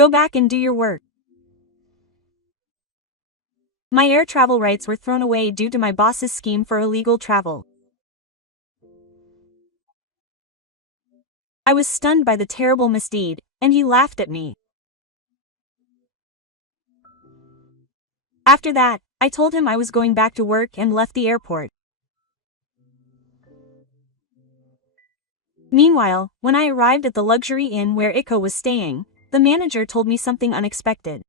Go back and do your work. My air travel rights were thrown away due to my boss's scheme for illegal travel. I was stunned by the terrible misdeed, and he laughed at me. After that, I told him I was going back to work and left the airport. Meanwhile, when I arrived at the luxury inn where Iko was staying, the manager told me something unexpected.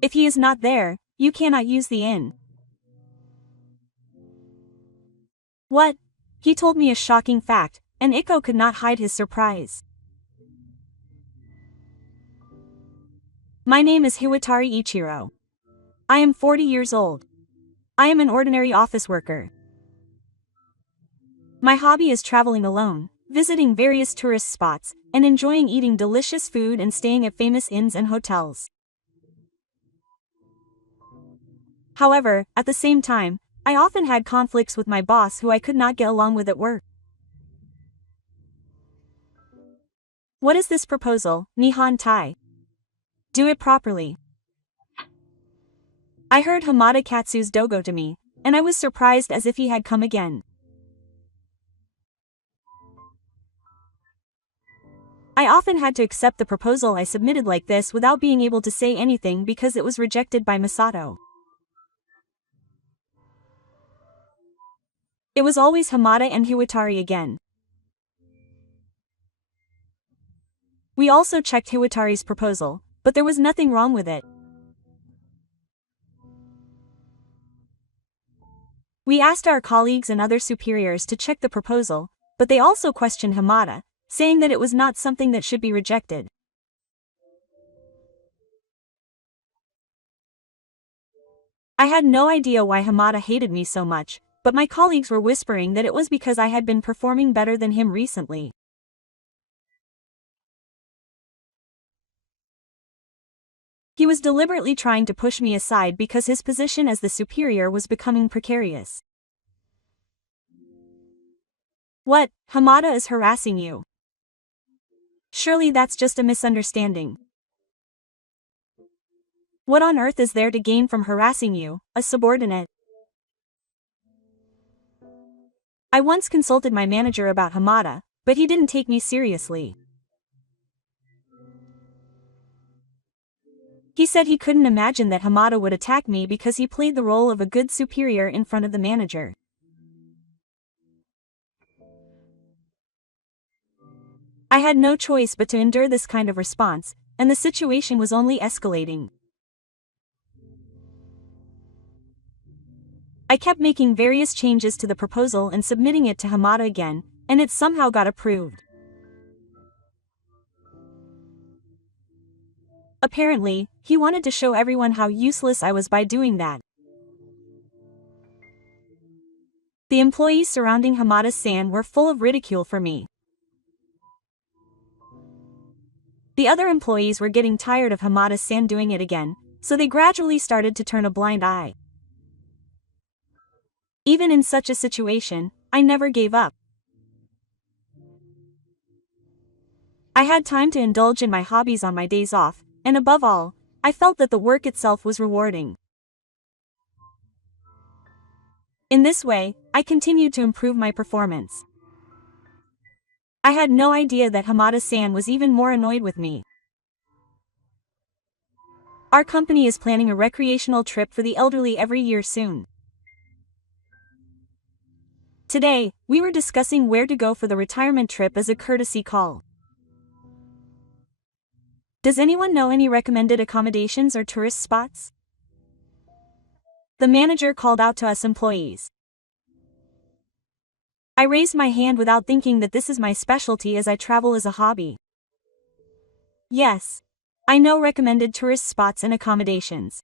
If he is not there, you cannot use the inn. What? He told me a shocking fact, and Iko could not hide his surprise. My name is Hiwatari Ichiro. I am 40 years old. I am an ordinary office worker. My hobby is traveling alone, visiting various tourist spots, and enjoying eating delicious food and staying at famous inns and hotels. However, at the same time, I often had conflicts with my boss who I could not get along with at work. What is this proposal, Nihon Tai? Do it properly. I heard Hamada Katsu's dogo to me, and I was surprised as if he had come again. I often had to accept the proposal I submitted like this without being able to say anything because it was rejected by Masato. It was always Hamada and Hiwatari again. We also checked Hiwatari's proposal, but there was nothing wrong with it. We asked our colleagues and other superiors to check the proposal, but they also questioned Hamada, saying that it was not something that should be rejected. I had no idea why Hamada hated me so much, but my colleagues were whispering that it was because I had been performing better than him recently. He was deliberately trying to push me aside because his position as the superior was becoming precarious. What, Hamada is harassing you? Surely that's just a misunderstanding. What on earth is there to gain from harassing you, a subordinate? I once consulted my manager about Hamada, but he didn't take me seriously. He said he couldn't imagine that Hamada would attack me because he played the role of a good superior in front of the manager. I had no choice but to endure this kind of response, and the situation was only escalating. I kept making various changes to the proposal and submitting it to Hamada again, and it somehow got approved. Apparently, he wanted to show everyone how useless I was by doing that. The employees surrounding Hamada-san were full of ridicule for me. The other employees were getting tired of Hamada-san doing it again, so they gradually started to turn a blind eye. Even in such a situation, I never gave up. I had time to indulge in my hobbies on my days off, and above all, I felt that the work itself was rewarding. In this way, I continued to improve my performance. I had no idea that Hamada-san was even more annoyed with me. Our company is planning a recreational trip for the elderly every year soon. Today, we were discussing where to go for the retirement trip as a courtesy call. Does anyone know any recommended accommodations or tourist spots? The manager called out to us employees. I raised my hand without thinking that this is my specialty as I travel as a hobby. Yes. I know recommended tourist spots and accommodations.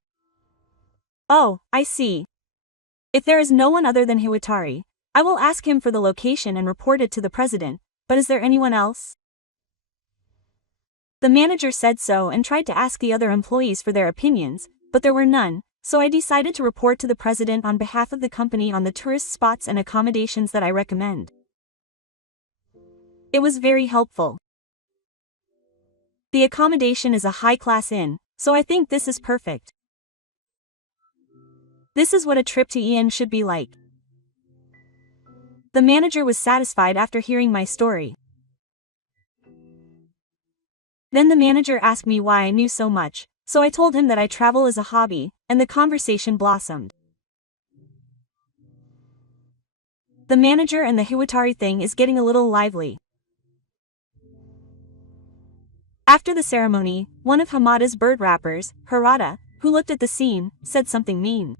Oh, I see. If there is no one other than Hiwatari, I will ask him for the location and report it to the president, but is there anyone else? The manager said so and tried to ask the other employees for their opinions, but there were none, so I decided to report to the president on behalf of the company on the tourist spots and accommodations that I recommend. It was very helpful. The accommodation is a high-class inn, so I think this is perfect. This is what a trip to Ian should be like. The manager was satisfied after hearing my story. Then the manager asked me why I knew so much, so I told him that I travel as a hobby, and the conversation blossomed. The manager and the Hiwatari thing is getting a little lively. After the ceremony, one of Hamada's bird wrappers, Harada, who looked at the scene, said something mean.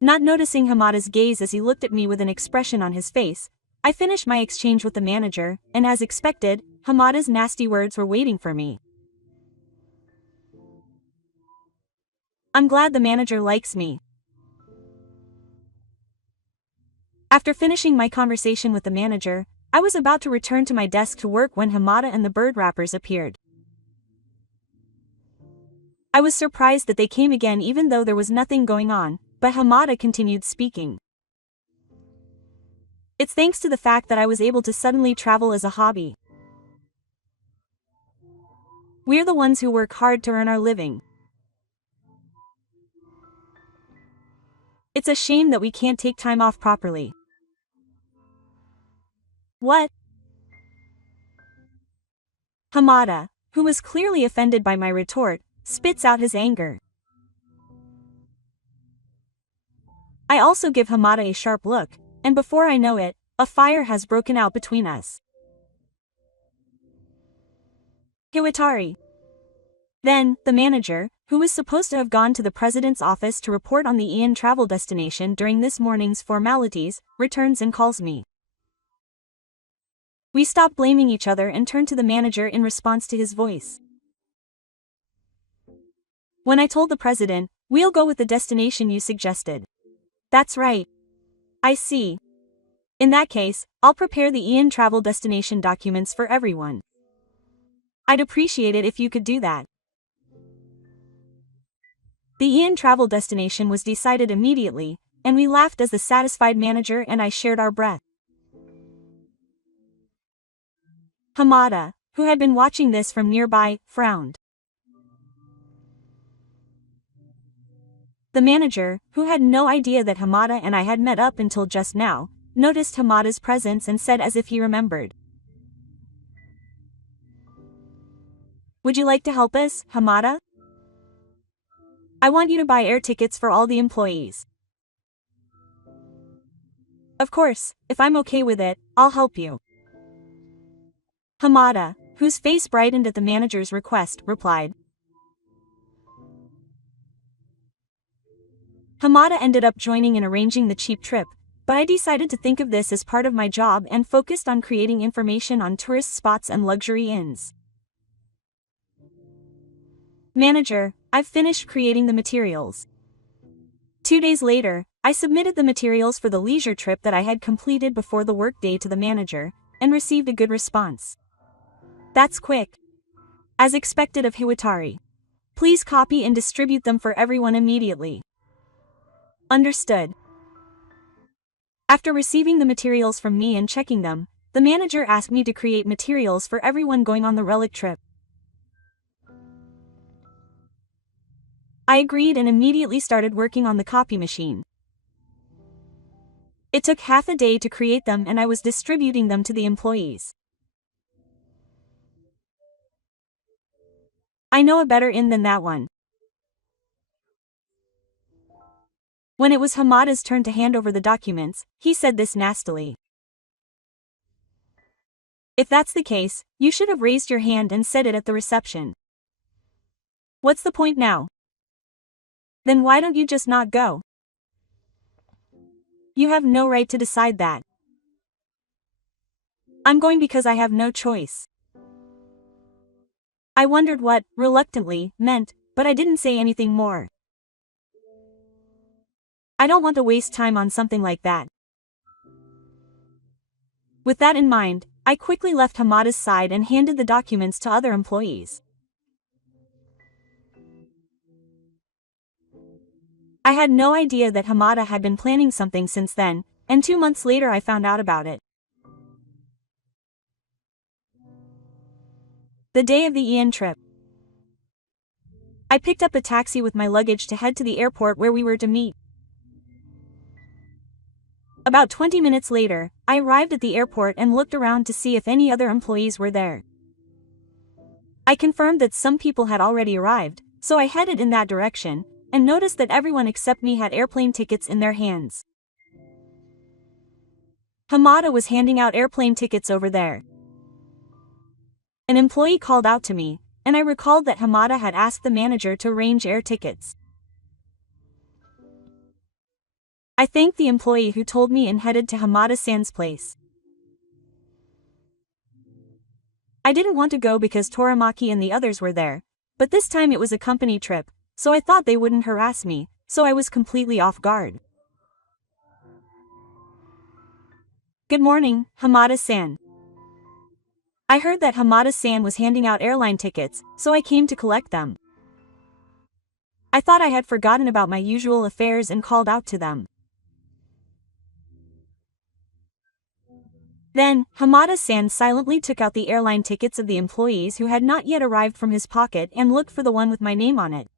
Not noticing Hamada's gaze as he looked at me with an expression on his face, I finished my exchange with the manager, and as expected, Hamada's nasty words were waiting for me. I'm glad the manager likes me. After finishing my conversation with the manager, I was about to return to my desk to work when Hamada and the bird wrappers appeared. I was surprised that they came again even though there was nothing going on, but Hamada continued speaking. It's thanks to the fact that I was able to suddenly travel as a hobby. We're the ones who work hard to earn our living. It's a shame that we can't take time off properly. What? Hamada, who was clearly offended by my retort, spits out his anger. I also give Hamada a sharp look, and before I know it, a fire has broken out between us. Hiwatari. Then, the manager, who was supposed to have gone to the president's office to report on the Ian travel destination during this morning's formalities, returns and calls me. We stop blaming each other and turn to the manager in response to his voice. When I told the president, we'll go with the destination you suggested. That's right. I see. In that case, I'll prepare the Ian travel destination documents for everyone. I'd appreciate it if you could do that. The Ian travel destination was decided immediately, and we laughed as the satisfied manager and I shared our breath. Hamada, who had been watching this from nearby, frowned. The manager, who had no idea that Hamada and I had met up until just now, noticed Hamada's presence and said as if he remembered. Would you like to help us, Hamada? I want you to buy air tickets for all the employees. Of course, if I'm okay with it, I'll help you. Hamada, whose face brightened at the manager's request, replied. Hamada ended up joining in arranging the cheap trip, but I decided to think of this as part of my job and focused on creating information on tourist spots and luxury inns. Manager, I've finished creating the materials. 2 days later, I submitted the materials for the leisure trip that I had completed before the workday to the manager, and received a good response. That's quick. As expected of Hiwatari. Please copy and distribute them for everyone immediately. Understood. After receiving the materials from me and checking them, the manager asked me to create materials for everyone going on the relic trip. I agreed and immediately started working on the copy machine. It took half a day to create them and I was distributing them to the employees. I know a better inn than that one. When it was Hamada's turn to hand over the documents, he said this nastily. If that's the case, you should have raised your hand and said it at the reception. What's the point now? Then why don't you just not go? You have no right to decide that. I'm going because I have no choice. I wondered what, reluctantly, meant, but I didn't say anything more. I don't want to waste time on something like that. With that in mind, I quickly left Hamada's side and handed the documents to other employees. I had no idea that Hamada had been planning something since then, and 2 months later I found out about it. The day of the Ian trip. I picked up a taxi with my luggage to head to the airport where we were to meet. About 20 minutes later, I arrived at the airport and looked around to see if any other employees were there. I confirmed that some people had already arrived, so I headed in that direction, and noticed that everyone except me had airplane tickets in their hands. Hamada was handing out airplane tickets over there. An employee called out to me, and I recalled that Hamada had asked the manager to arrange air tickets. I thanked the employee who told me and headed to Hamada-san's place. I didn't want to go because Toramaki and the others were there, but this time it was a company trip, so I thought they wouldn't harass me, so I was completely off guard. Good morning, Hamada-san. I heard that Hamada-san was handing out airline tickets, so I came to collect them. I thought I had forgotten about my usual affairs and called out to them. Then, Hamada-san silently took out the airline tickets of the employees who had not yet arrived from his pocket and looked for the one with my name on it.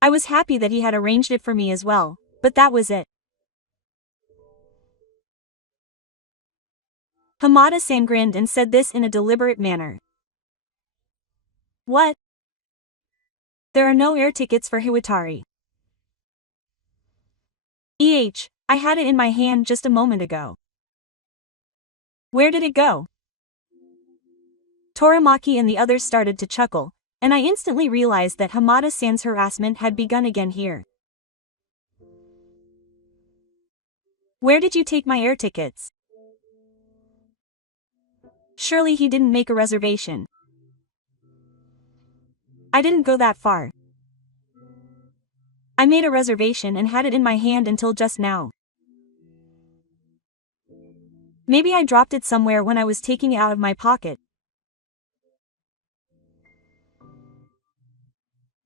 I was happy that he had arranged it for me as well, but that was it. Hamada-san grinned and said this in a deliberate manner. What? There are no air tickets for Hiwatari. I had it in my hand just a moment ago. Where did it go? Toramaki and the others started to chuckle, and I instantly realized that Hamada-san's harassment had begun again here. Where did you take my air tickets? Surely he didn't make a reservation. I didn't go that far. I made a reservation and had it in my hand until just now. Maybe I dropped it somewhere when I was taking it out of my pocket.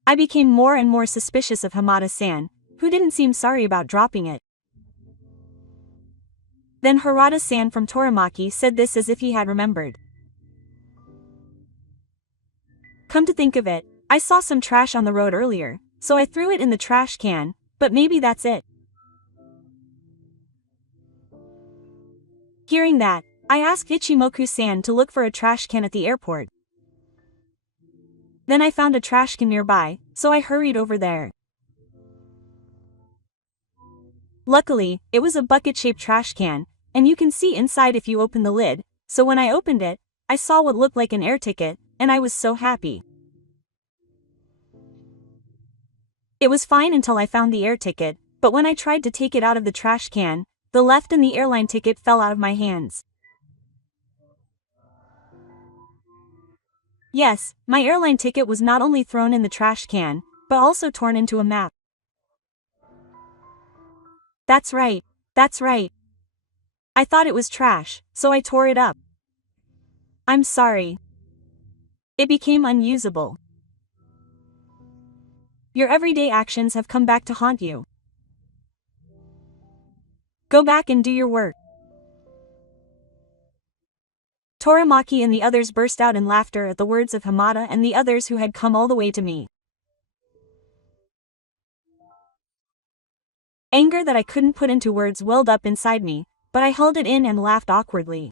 I became more and more suspicious of Hamada-san, who didn't seem sorry about dropping it. Then Harada-san from Toramaki said this as if he had remembered. Come to think of it, I saw some trash on the road earlier, so I threw it in the trash can, but maybe that's it. Hearing that, I asked Ichimoku-san to look for a trash can at the airport. Then I found a trash can nearby, so I hurried over there. Luckily, it was a bucket-shaped trash can, and you can see inside if you open the lid, so when I opened it, I saw what looked like an air ticket, and I was so happy. It was fine until I found the air ticket, but when I tried to take it out of the trash can, the left and the airline ticket fell out of my hands. Yes, my airline ticket was not only thrown in the trash can, but also torn into a map. That's right, that's right. I thought it was trash, so I tore it up. I'm sorry. It became unusable. Your everyday actions have come back to haunt you. Go back and do your work. Toramaki and the others burst out in laughter at the words of Hamada and the others who had come all the way to me. Anger that I couldn't put into words welled up inside me, but I held it in and laughed awkwardly.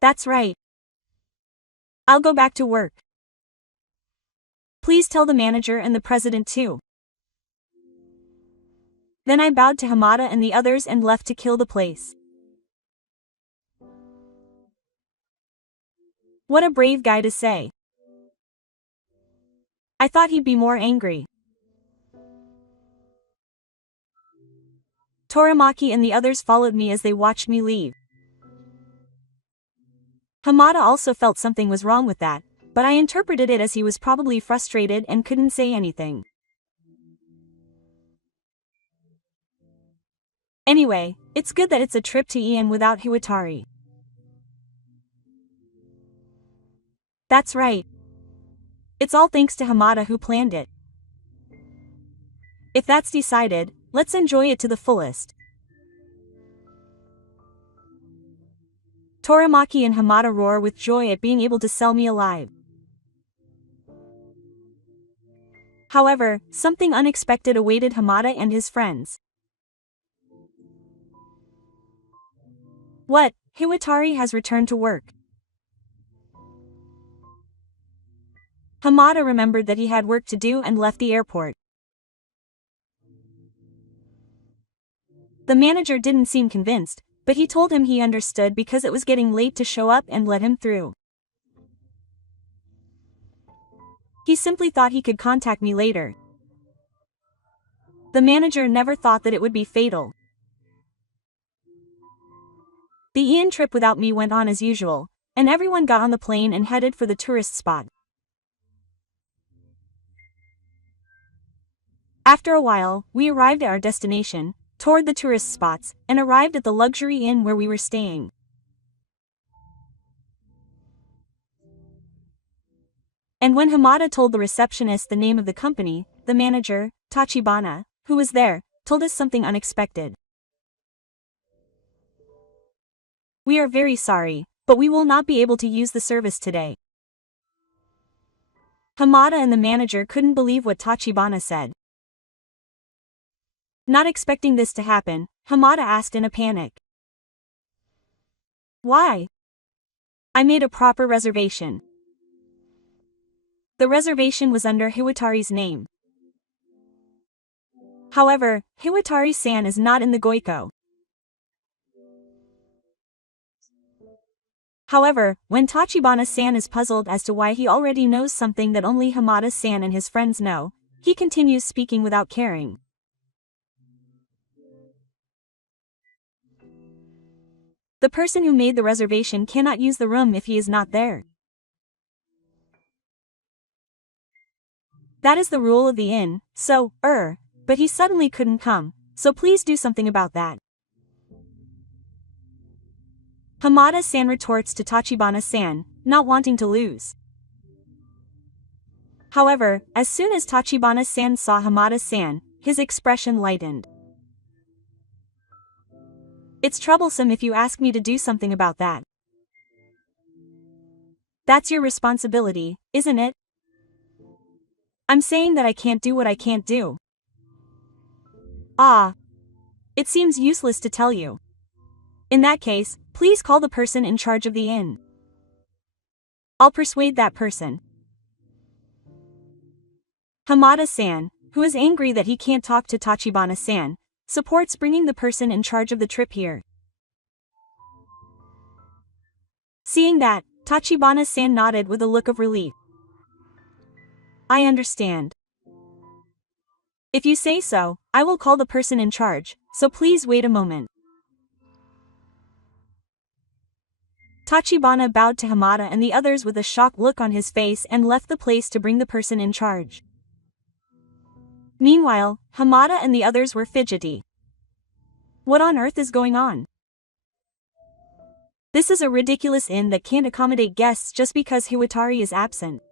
That's right. I'll go back to work. Please tell the manager and the president too. Then I bowed to Hamada and the others and left to kill the place. What a brave guy to say. I thought he'd be more angry. Toramaki and the others followed me as they watched me leave. Hamada also felt something was wrong with that, but I interpreted it as he was probably frustrated and couldn't say anything. Anyway, it's good that it's a trip to Ian without Hiwatari. That's right. It's all thanks to Hamada who planned it. If that's decided, let's enjoy it to the fullest. Toramaki and Hamada roar with joy at being able to sell me alive. However, something unexpected awaited Hamada and his friends. What? Hiwatari has returned to work. Hamada remembered that he had work to do and left the airport. The manager didn't seem convinced, but he told him he understood because it was getting late to show up and let him through. He simply thought he could contact me later. The manager never thought that it would be fatal. The Ian trip without me went on as usual, and everyone got on the plane and headed for the tourist spot. After a while, we arrived at our destination, toured the tourist spots, and arrived at the luxury inn where we were staying. And when Hamada told the receptionist the name of the company, the manager, Tachibana, who was there, told us something unexpected. We are very sorry, but we will not be able to use the service today. Hamada and the manager couldn't believe what Tachibana said. Not expecting this to happen, Hamada asked in a panic. Why? I made a proper reservation. The reservation was under Hiwatari's name. However, Hiwatari-san is not in the Goiko. However, when Tachibana-san is puzzled as to why he already knows something that only Hamada-san and his friends know, he continues speaking without caring. The person who made the reservation cannot use the room if he is not there. That is the rule of the inn, so, but he suddenly couldn't come, so please do something about that. Hamada-san retorts to Tachibana-san, not wanting to lose. However, as soon as Tachibana-san saw Hamada-san, his expression lightened. It's troublesome if you ask me to do something about that. That's your responsibility, isn't it? I'm saying that I can't do what I can't do. Ah. It seems useless to tell you. In that case, please call the person in charge of the inn. I'll persuade that person. Hamada-san, who is angry that he can't talk to Tachibana-san, supports bringing the person in charge of the trip here. Seeing that, Tachibana-san nodded with a look of relief. I understand. If you say so, I will call the person in charge, so please wait a moment. Tachibana bowed to Hamada and the others with a shocked look on his face and left the place to bring the person in charge. Meanwhile, Hamada and the others were fidgety. What on earth is going on? This is a ridiculous inn that can't accommodate guests just because Hiwatari is absent.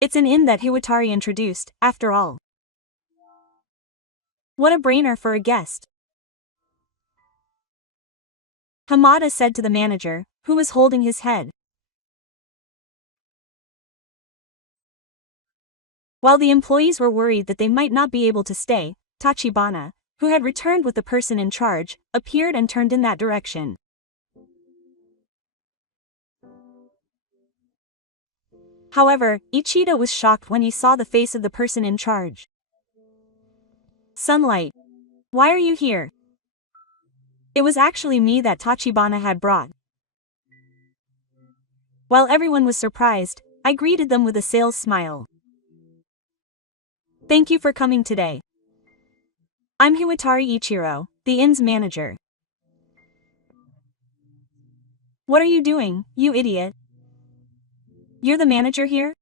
It's an inn that Hiwatari introduced, after all. What a brainer for a guest. Hamada said to the manager, who was holding his head. While the employees were worried that they might not be able to stay, Tachibana, who had returned with the person in charge, appeared and turned in that direction. However, Ichida was shocked when he saw the face of the person in charge. Sunlight. Why are you here? It was actually me that Tachibana had brought. While everyone was surprised, I greeted them with a sales smile. Thank you for coming today. I'm Hiwatari Ichiro, the inn's manager. What are you doing, you idiot? You're the manager here?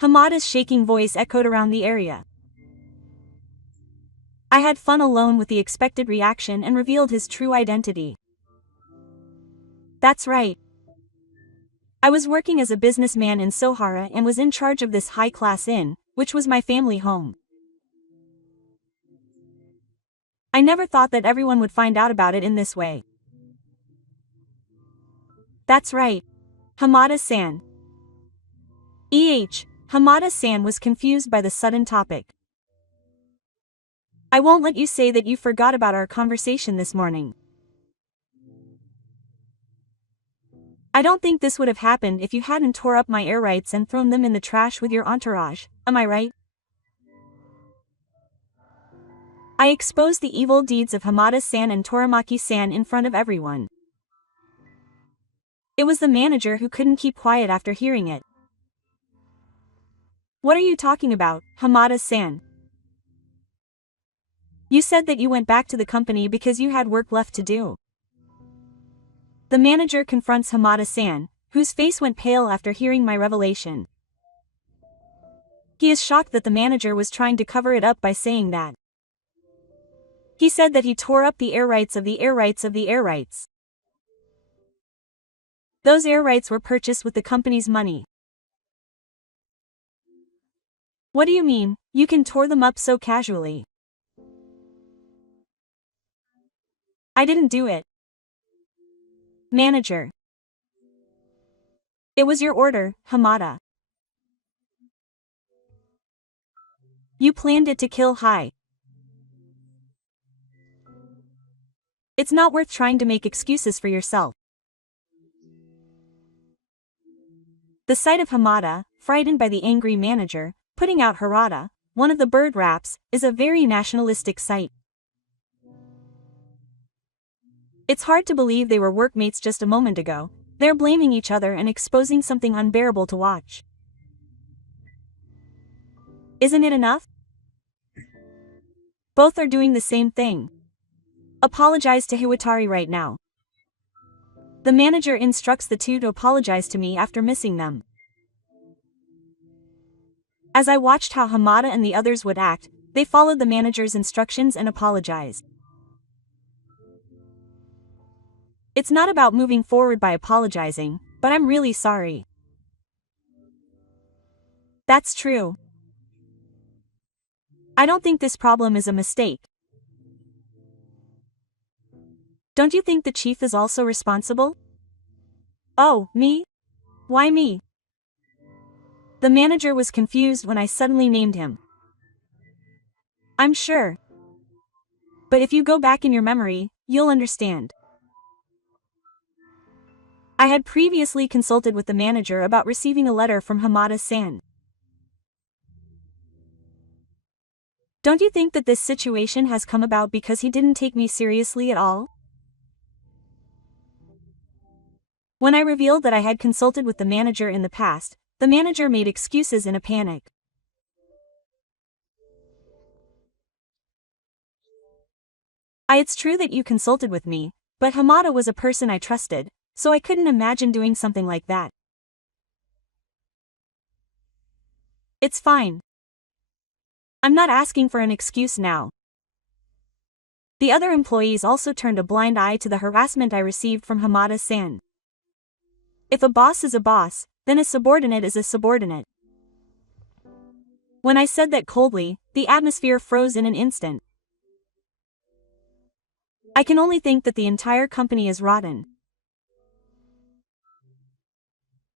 Hamada's shaking voice echoed around the area. I had fun alone with the expected reaction and revealed his true identity. That's right. I was working as a businessman in Sohara and was in charge of this high-class inn, which was my family home. I never thought that everyone would find out about it in this way. That's right. Hamada-san. Hamada-san was confused by the sudden topic. I won't let you say that you forgot about our conversation this morning. I don't think this would have happened if you hadn't tore up my air rights and thrown them in the trash with your entourage, am I right? I exposed the evil deeds of Hamada-san and Toramaki-san in front of everyone. It was the manager who couldn't keep quiet after hearing it. What are you talking about, Hamada-san? You said that you went back to the company because you had work left to do. The manager confronts Hamada-san, whose face went pale after hearing my revelation. He is shocked that the manager was trying to cover it up by saying that. He said that he tore up the air rights of the air rights of the air rights. Those air rights were purchased with the company's money. What do you mean, you can tore them up so casually? I didn't do it. Manager. It was your order, Hamada. You planned it to kill Hai. It's not worth trying to make excuses for yourself. The sight of Hamada, frightened by the angry manager, putting out Harada, one of the bird raps, is a very nationalistic sight. It's hard to believe they were workmates just a moment ago. They're blaming each other and exposing something unbearable to watch. Isn't it enough? Both are doing the same thing. Apologize to Hiwatari right now. The manager instructs the two to apologize to me after missing them. As I watched how Hamada and the others would act, they followed the manager's instructions and apologized. It's not about moving forward by apologizing, but I'm really sorry. That's true. I don't think this problem is a mistake. Don't you think the chief is also responsible? Oh, me? Why me? The manager was confused when I suddenly named him. I'm sure. But if you go back in your memory, you'll understand. I had previously consulted with the manager about receiving a letter from Hamada-san. Don't you think that this situation has come about because he didn't take me seriously at all? When I revealed that I had consulted with the manager in the past, the manager made excuses in a panic. It's true that you consulted with me, but Hamada was a person I trusted, so I couldn't imagine doing something like that. It's fine. I'm not asking for an excuse now. The other employees also turned a blind eye to the harassment I received from Hamada-san. If a boss is a boss, then a subordinate is a subordinate. When I said that coldly, the atmosphere froze in an instant. I can only think that the entire company is rotten.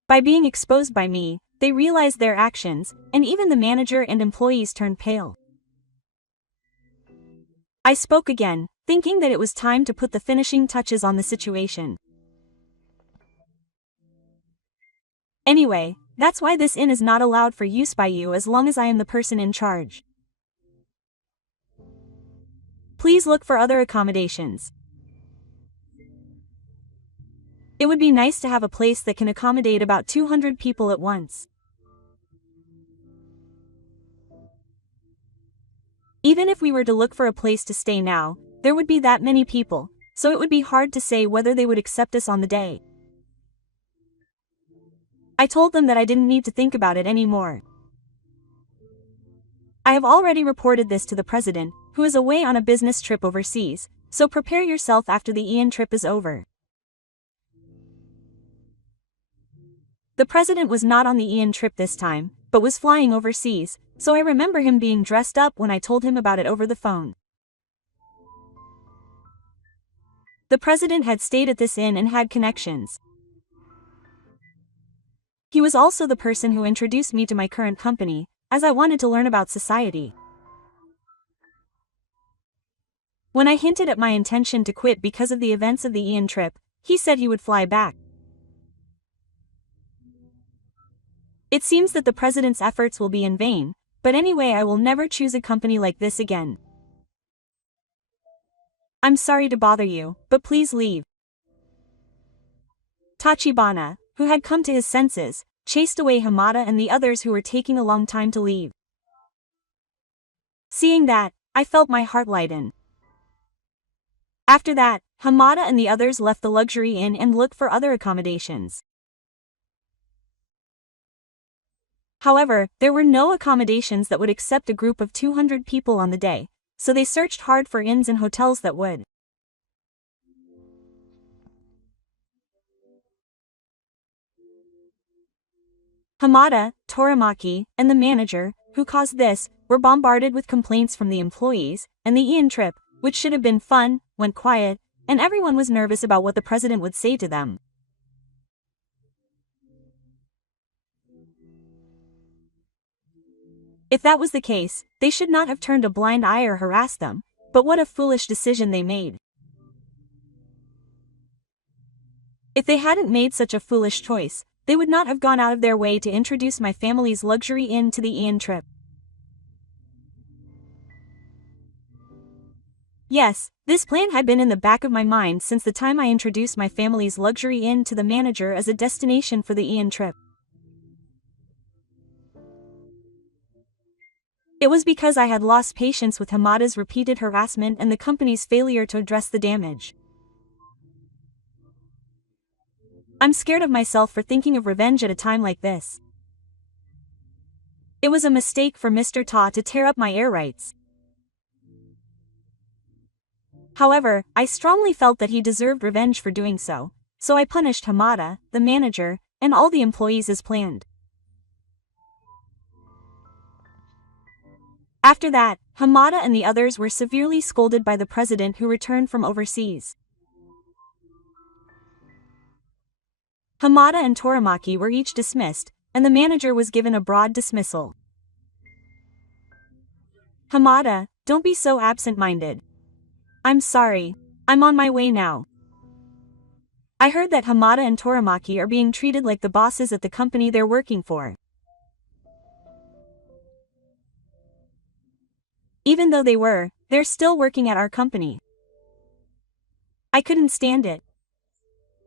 By being exposed by me, they realized their actions, and even the manager and employees turned pale. I spoke again, thinking that it was time to put the finishing touches on the situation. Anyway, that's why this inn is not allowed for use by you as long as I am the person in charge. Please look for other accommodations. It would be nice to have a place that can accommodate about 200 people at once. Even if we were to look for a place to stay now, there would be that many people, so it would be hard to say whether they would accept us on the day. I told them that I didn't need to think about it anymore. I have already reported this to the president, who is away on a business trip overseas, so prepare yourself after the Ian trip is over. The president was not on the Ian trip this time, but was flying overseas, so I remember him being dressed up when I told him about it over the phone. The president had stayed at this inn and had connections. He was also the person who introduced me to my current company, as I wanted to learn about society. When I hinted at my intention to quit because of the events of the Ian trip, he said he would fly back. It seems that the president's efforts will be in vain, but anyway, I will never choose a company like this again. I'm sorry to bother you, but please leave. Tachibana, who had come to his senses, chased away Hamada and the others who were taking a long time to leave. Seeing that, I felt my heart lighten. After that, Hamada and the others left the luxury inn and looked for other accommodations. However, there were no accommodations that would accept a group of 200 people on the day, so they searched hard for inns and hotels that would. Hamada, Toramaki, and the manager, who caused this, were bombarded with complaints from the employees, and the Ian trip, which should have been fun, went quiet, and everyone was nervous about what the president would say to them. If that was the case, they should not have turned a blind eye or harassed them, but what a foolish decision they made. If they hadn't made such a foolish choice, they would not have gone out of their way to introduce my family's luxury inn to the Ian trip. Yes, this plan had been in the back of my mind since the time I introduced my family's luxury inn to the manager as a destination for the Ian trip. It was because I had lost patience with Hamada's repeated harassment and the company's failure to address the damage. I'm scared of myself for thinking of revenge at a time like this. It was a mistake for Mr. Ta to tear up my air rights. However, I strongly felt that he deserved revenge for doing so I punished Hamada, the manager, and all the employees as planned. After that, Hamada and the others were severely scolded by the president who returned from overseas. Hamada and Toramaki were each dismissed, and the manager was given a broad dismissal. Hamada, don't be so absent-minded. I'm sorry. I'm on my way now. I heard that Hamada and Toramaki are being treated like the bosses at the company they're working for. Even though they're still working at our company. I couldn't stand it.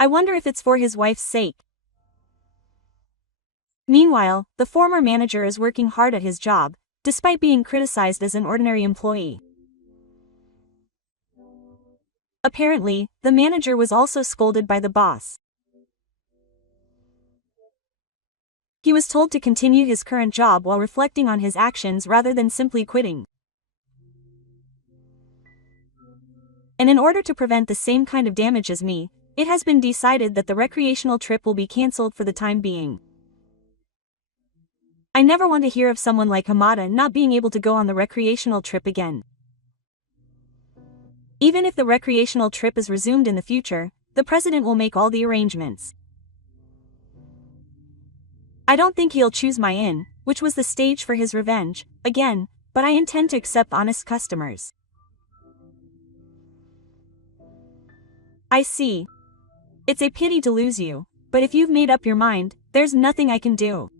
I wonder if it's for his wife's sake. Meanwhile, the former manager is working hard at his job, despite being criticized as an ordinary employee. Apparently, the manager was also scolded by the boss. He was told to continue his current job while reflecting on his actions rather than simply quitting. And in order to prevent the same kind of damage as me, it has been decided that the recreational trip will be cancelled for the time being. I never want to hear of someone like Hamada not being able to go on the recreational trip again. Even if the recreational trip is resumed in the future, the president will make all the arrangements. I don't think he'll choose my inn, which was the stage for his revenge, again, but I intend to accept honest customers. I see. It's a pity to lose you, but if you've made up your mind, there's nothing I can do.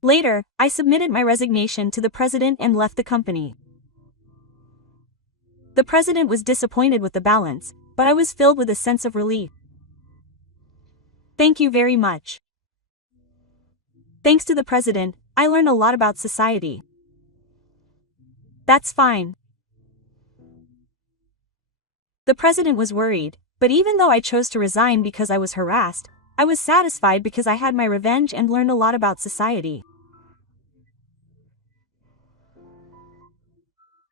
Later, I submitted my resignation to the president and left the company. The president was disappointed with the balance, but I was filled with a sense of relief. Thank you very much. Thanks to the president, I learned a lot about society. That's fine. The president was worried, but even though I chose to resign because I was harassed, I was satisfied because I had my revenge and learned a lot about society.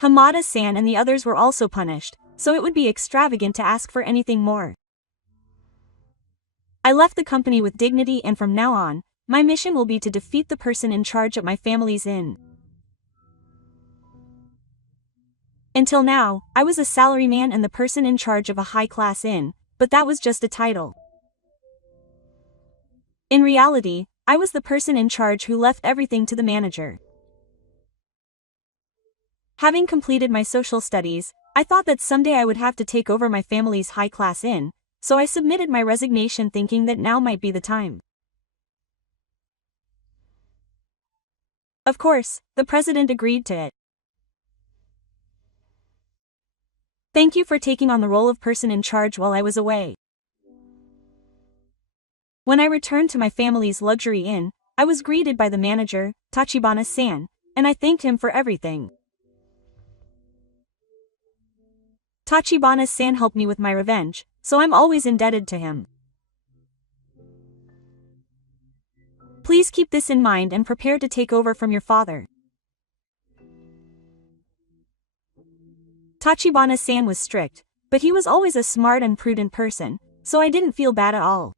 Hamada-san and the others were also punished, so it would be extravagant to ask for anything more. I left the company with dignity, and from now on, my mission will be to defeat the person in charge at my family's inn. Until now, I was a salaryman and the person in charge of a high-class inn, but that was just a title. In reality, I was the person in charge who left everything to the manager. Having completed my social studies, I thought that someday I would have to take over my family's high-class inn, so I submitted my resignation thinking that now might be the time. Of course, the president agreed to it. Thank you for taking on the role of person in charge while I was away. When I returned to my family's luxury inn, I was greeted by the manager, Tachibana-san, and I thanked him for everything. Tachibana-san helped me with my revenge, so I'm always indebted to him. Please keep this in mind and prepare to take over from your father. Tachibana-san was strict, but he was always a smart and prudent person, so I didn't feel bad at all.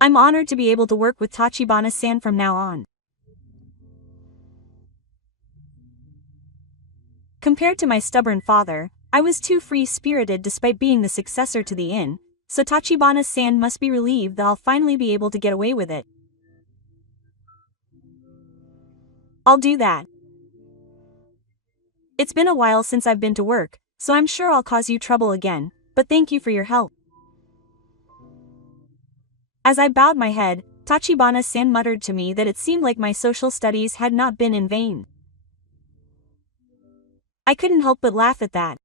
I'm honored to be able to work with Tachibana-san from now on. Compared to my stubborn father, I was too free-spirited despite being the successor to the inn, so Tachibana-san must be relieved that I'll finally be able to get away with it. I'll do that. It's been a while since I've been to work, so I'm sure I'll cause you trouble again, but thank you for your help. As I bowed my head, Tachibana-san muttered to me that it seemed like my social studies had not been in vain. I couldn't help but laugh at that.